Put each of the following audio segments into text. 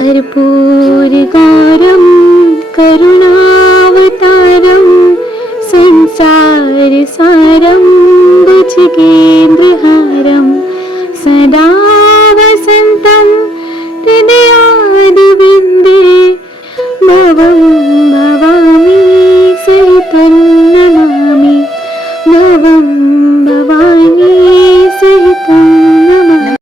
कर्पूरगौरं करुणावतारं संसारसारं भुजगेन्द्रहारं सदा वसन्तं हृदयारविन्दे भवं भवामि सहितं नमामि भवं भवानी सहितं नमामि।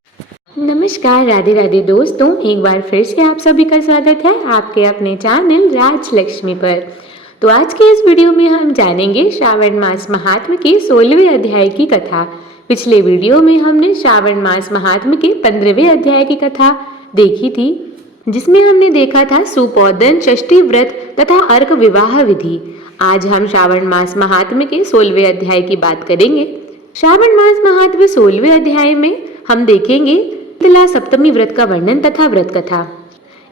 नमस्कार, राधे राधे दोस्तों, एक बार फिर से आप सभी का स्वागत है आपके अपने चैनल राजलक्ष्मी पर। तो आज के इस वीडियो में हम जानेंगे श्रावण मास महात्म्य के 16वें अध्याय की कथा। पिछले वीडियो में हमने श्रावण मास महात्म्य के 15वें अध्याय की कथा देखी थी, जिसमें हमने देखा था सुपोदन, षष्ठी व्रत तथा अर्क विवाह विधि। आज हम श्रावण मास महात्म्य के 16वें अध्याय की बात करेंगे। श्रावण मास महात्म्य 16वें अध्याय में हम देखेंगे शीतला सप्तमी व्रत का वर्णन तथा व्रत कथा।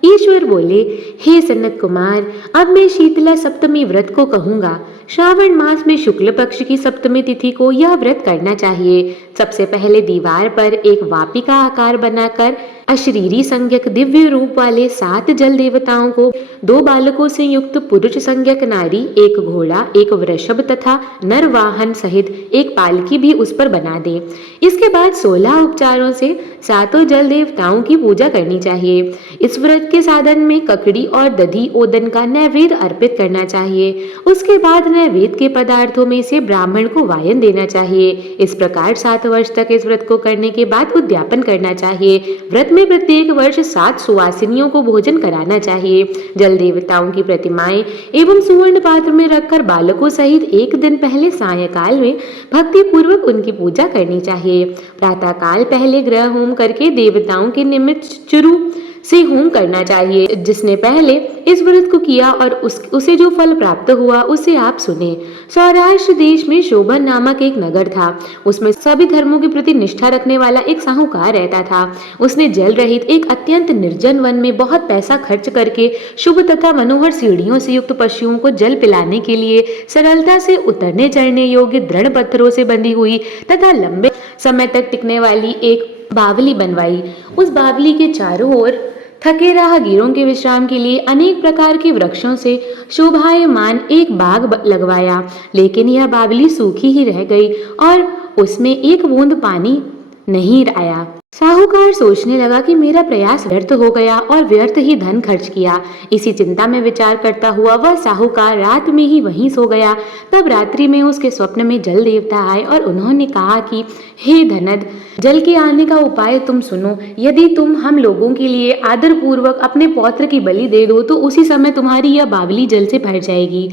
ईश्वर बोले, हे सनत कुमार, अब मैं शीतला सप्तमी व्रत को कहूंगा। श्रावण मास में शुक्ल पक्ष की सप्तमी तिथि को यह व्रत करना चाहिए। सबसे पहले दीवार पर एक वापिका आकार बनाकर अशरीरी संज्ञक दिव्य रूप वाले 7 जल देवताओं को, 2 बालकों से युक्त पुरुष संज्ञक नारी, 1 घोड़ा, 1 वृषभ तथा नर वाहन सहित एक पालकी भी उस पर बना दे। इसके बाद 16 उपचारों से 7 जल देवताओं की पूजा करनी चाहिए। इस व्रत के साधन में ककड़ी और दधी ओदन का नैवेद्य अर्पित करना चाहिए। उसके बाद नैवेद्य के पदार्थों में से ब्राह्मण को वायन देना चाहिए। इस प्रकार 7 वर्ष तक इस व्रत को करने के बाद उद्यापन करना चाहिए। व्रत में प्रत्येक वर्ष 7 सुवासिनियों को भोजन कराना चाहिए। जल देवताओं की प्रतिमाएं एवं सुवर्ण पात्र में रखकर बालकों सहित एक दिन पहले सायंकाल में भक्ति पूर्वक उनकी पूजा करनी चाहिए। प्रातः काल पहले ग्रह होम करके देवताओं के निमित्त चुरु से होम करना चाहिए। जिसने पहले इस व्रत को किया और उसे जो फल प्राप्त हुआ उसे आप सुने। सौराष्ट्र देश में शोभन नामक एक नगर था। उसमें सभी धर्मों के प्रति निष्ठा रखने वाला एक साहूकार रहता था। उसने जल रहित एक अत्यंत निर्जन वन में बहुत पैसा खर्च करके शुभ तथा मनोहर सीढ़ियों से युक्त पशुओं को जल पिलाने के लिए सरलता से उतरने चढ़ने योग्य दृढ़ पत्थरों से बंधी हुई तथा लंबे समय तक टिकने वाली एक बावली बनवाई। उस बावली के चारों ओर थके राहगीरों के विश्राम के लिए अनेक प्रकार के वृक्षों से शोभायमान एक बाग लगवाया। लेकिन यह बावली सूखी ही रह गई और उसमें एक बूंद पानी नहीं आया। साहूकार सोचने लगा कि मेरा प्रयास व्यर्थ हो गया और व्यर्थ ही धन खर्च किया। इसी चिंता में विचार करता हुआ वह साहूकार रात में ही वहीं सो गया। तब रात्रि में उसके स्वप्न में जल देवता आए और उन्होंने कहा कि हे धनद, जल के आने का उपाय तुम सुनो। यदि तुम हम लोगों के लिए आदर पूर्वक अपने पौत्र की बलि दे दो तो उसी समय तुम्हारी यह बावली जल से भर जाएगी।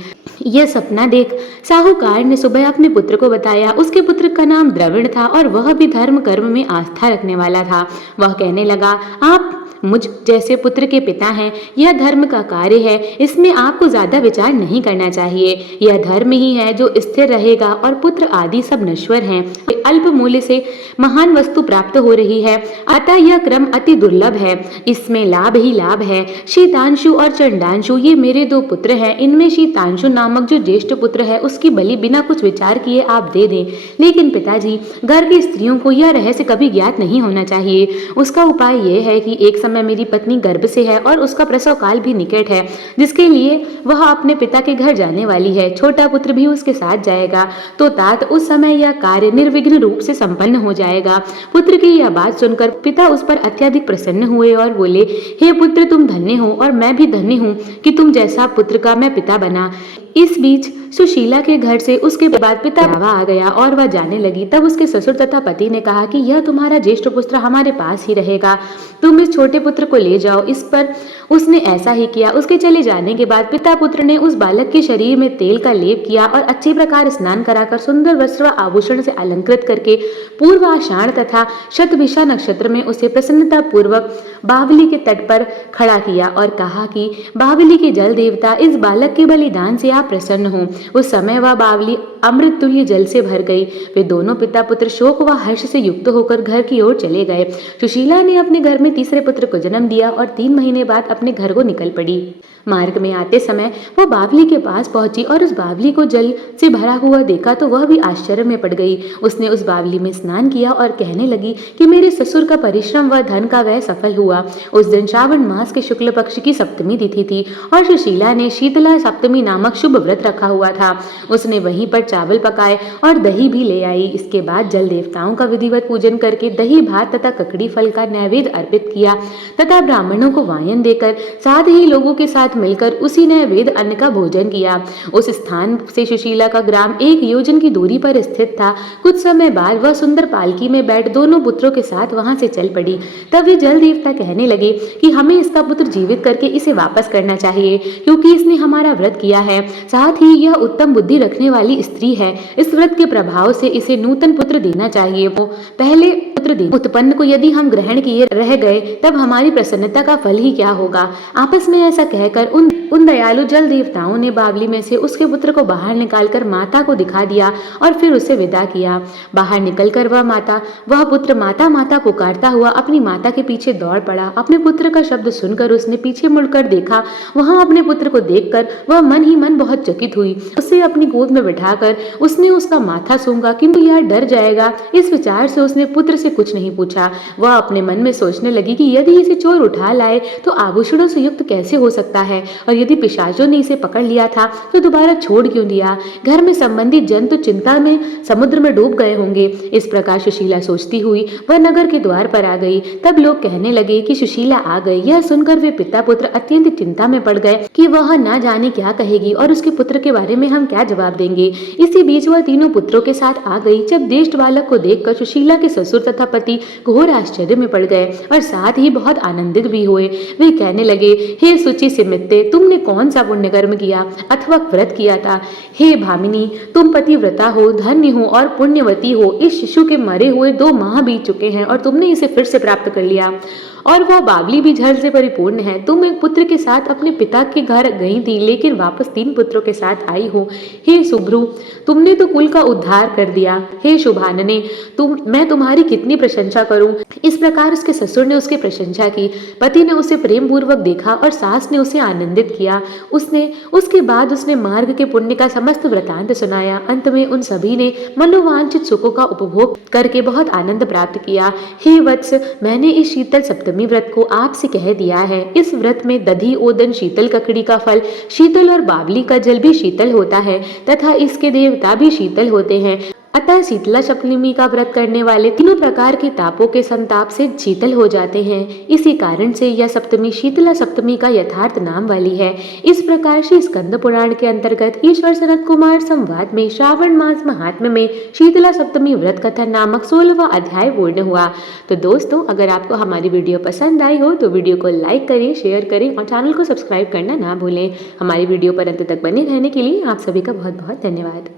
यह सपना देख साहूकार ने सुबह अपने पुत्र को बताया। उसके पुत्र का नाम द्रविड़ था और वह भी धर्म कर्म में आस्था रखने वाला था। वह कहने लगा, आप मुझ जैसे पुत्र के पिता हैं। यह धर्म का कार्य है, इसमें आपको ज्यादा विचार नहीं करना चाहिए। यह धर्म ही है जो स्थिर रहेगा और पुत्र आदि सब नश्वर हैं। अल्प मूल्य से महान वस्तु प्राप्त हो रही है, अतः यह क्रम अति दुर्लभ है। इसमें लाभ ही लाभ है। शीतांशु और चंडांशु ये मेरे 2 पुत्र हैं। इनमें शीतांशु नामक जो ज्येष्ठ पुत्र है उसकी बलि बिना कुछ विचार किए आप दे दें। लेकिन पिताजी, घर की स्त्रियों को यह रहस्य कभी ज्ञात नहीं होना चाहिए। उसका उपाय यह है कि एक समय मेरी पत्नी गर्भ से है और उसका प्रसव काल भी निकट है, जिसके लिए वह अपने पिता के घर जाने वाली है। छोटा पुत्र भी उसके साथ जाएगा, तो तात उस समय यह कार्य निर्विघ्न रूप से संपन्न हो जाएगा। पुत्र की यह बात सुनकर पिता उस पर अत्यधिक प्रसन्न हुए और बोले, हे पुत्र, तुम धन्य हो और मैं भी धन्य हूँ कि तुम जैसा पुत्र का मैं पिता बना। इस बीच सुशीला के घर से उसके बाद पिता आ गया और वह जाने लगी। तब उसके ससुर तथा पति ने कहा कि यह तुम्हारा ज्येष्ठ पुत्र हमारे पास ही रहेगा, तुम इस छोटे पुत्र को ले जाओ। इस पर उसने ऐसा ही किया। उसके चले जाने के बाद पिता पुत्र ने उस बालक के शरीर में तेल का लेप किया और अच्छी प्रकार स्नान कराकर सुंदर वस्त्र व आभूषण से अलंकृत करके पूर्व आषाढ़ तथा शतभिषा नक्षत्र में उसे प्रसन्नता पूर्वक बावली के तट पर खड़ा किया और कहा कि बावली के जल देवता, इस बालक के बलिदान से आप प्रसन्न हो। उस समय वह बावली अमृत तुल्य जल से भर गई। वे दोनों पिता पुत्र शोक व हर्ष से युक्त होकर घर की ओर चले गए। सुशीला ने अपने घर में तीसरे पुत्र को जन्म दिया और 3 महीने बाद अपने घर को निकल पड़ी। मार्ग में आते समय वो बावली के पास पहुंची और उस बावली को जल से भरा हुआ देखा तो वह भी आश्चर्य में पड़ गई। उसने उस बावली में स्नान किया और कहने लगी कि मेरे ससुर का परिश्रम व धन का व्यय सफल हुआ। उस दिन श्रावण मास के शुक्ल पक्ष की सप्तमी तिथि थी और सुशीला ने शीतला सप्तमी नामक शुभ व्रत रखा हुआ था। उसने वहीं पर चावल पकाए और दही भी ले आई। इसके बाद जल देवताओं का विधिवत पूजन करके दही भात तथा ककड़ी फल का नैवेद्य अर्पित किया तथा ब्राह्मणों को वायन देकर साथ ही लोगों के साथ मिलकर उसी नैवेद्य अन्न का भोजन किया। उस स्थान से सुशीला का ग्राम 1 योजन की दूरी पर स्थित था। कुछ समय बाद वह सुंदर पालकी में बैठ दोनों पुत्रों के साथ वहां से चल पड़ी। तब वे जल देवता कहने लगे कि हमें इसका पुत्र जीवित करके इसे वापस करना चाहिए, क्योंकि इसने हमारा व्रत किया है। साथ ही यह उत्तम बुद्धि रखने वाली स्त्री है। इस व्रत के प्रभाव से इसे नूतन पुत्र देना चाहिए। वो पहले पुत्र दे उत्पन्न को यदि हम ग्रहण किए रह गए तब हमारी प्रसन्नता का फल ही क्या होगा। आपस में ऐसा कहकर उन दयालु जल देवताओं ने बावली में से उसके पुत्र को बाहर निकालकर माता को दिखा दिया और फिर उसे विदा किया। बाहर निकलकर वह पुत्र माता माता पुकारता हुआ अपनी माता के पीछे दौड़ पड़ा। अपने पुत्र का शब्द सुनकर उसने पीछे मुड़कर देखा। वहां अपने पुत्र को देखकर वह मन ही मन बहुत चकित हुई। उसे अपनी गोद में बिठाकर उसने उसका माथा सूंघा, किंतु यह डर जाएगा, इस विचार से उसने पुत्र से कुछ नहीं पूछा। वह अपने मन में सोचने लगी कि यदि इसे चोर उठा लाए तो आभूषणों से युक्त कैसे हो सकता है, और यदि पिशाचों ने इसे पकड़ लिया था तो दोबारा छोड़ क्यों दिया। घर में संबंधित जन तो चिंता में समुद्र में डूब गए होंगे। इस प्रकार सुशीला सोचती हुई वह नगर के द्वार पर आ गई। तब लोग कहने लगे कि सुशीला आ गई। यह सुनकर वे पिता पुत्र अत्यंत चिंता में पड़ गए कि वह न जाने क्या कहेगी और उसके पुत्र के बारे में हम क्या जवाब देंगे। इसी बीच वह तीनों पुत्रों के साथ आ गई। जब ज्येष्ठ बालक को देखकर सुशीला के ससुर तथा पति घोर आश्चर्य में पड़ गए और साथ ही बहुत आनंदित भी हुए। वे कहने लगे, हे सुचि सिमित्ते, तुमने कौन सा पुण्य कर्म किया अथवा व्रत किया था। हे भामिनी, तुम पतिव्रता हो, धन्य हो और पुण्यवती हो। इस शिशु के मरे हुए 2 माह बीत चुके हैं और तुमने इसे फिर से प्राप्त कर लिया और वह बावली भी जल से परिपूर्ण है। तुम एक पुत्र के साथ अपने पिता के घर गई थी, लेकिन वापस 3 पुत्रों के साथ आई हो। हे शुभ्रु, तुमने तो कुल का उद्धार कर दिया। हे शुभानने, मैं तुम्हारी कितनी प्रशंसा करूं। इस प्रकार उसके ससुर ने उसकी प्रशंसा की। पति ने उसे प्रेम पूर्वक देखा और सास ने उसे आनंदित किया। उसके बाद उसने मार्ग के पुण्य का समस्त वृतांत सुनाया। अंत में उन सभी ने मनोवांछित सुखों का उपभोग करके बहुत आनंद प्राप्त किया। हे वत्स, मैंने इस शीतल सप्तमी व्रत को आपसे कह दिया है। इस व्रत में दधी ओदन शीतल ककड़ी का फल शीतल और बावली का जल भी शीतल होता है तथा इसके देवता भी शीतल होते हैं। अतः शीतला सप्तमी का व्रत करने वाले तीनों प्रकार के तापों के संताप से शीतल हो जाते हैं। इसी कारण से यह सप्तमी शीतला सप्तमी का यथार्थ नाम वाली है। इस प्रकार से स्कंद पुराण के अंतर्गत ईश्वर सनत कुमार संवाद में श्रावण मास महात्म्य में शीतला सप्तमी व्रत कथा नामक 16वां अध्याय पूर्ण हुआ। तो दोस्तों, अगर आपको हमारी वीडियो पसंद आई हो तो वीडियो को लाइक करें, शेयर करें और चैनल को सब्सक्राइब करना ना भूलें। हमारी वीडियो पर अंत तक बने रहने के लिए आप सभी का बहुत बहुत धन्यवाद।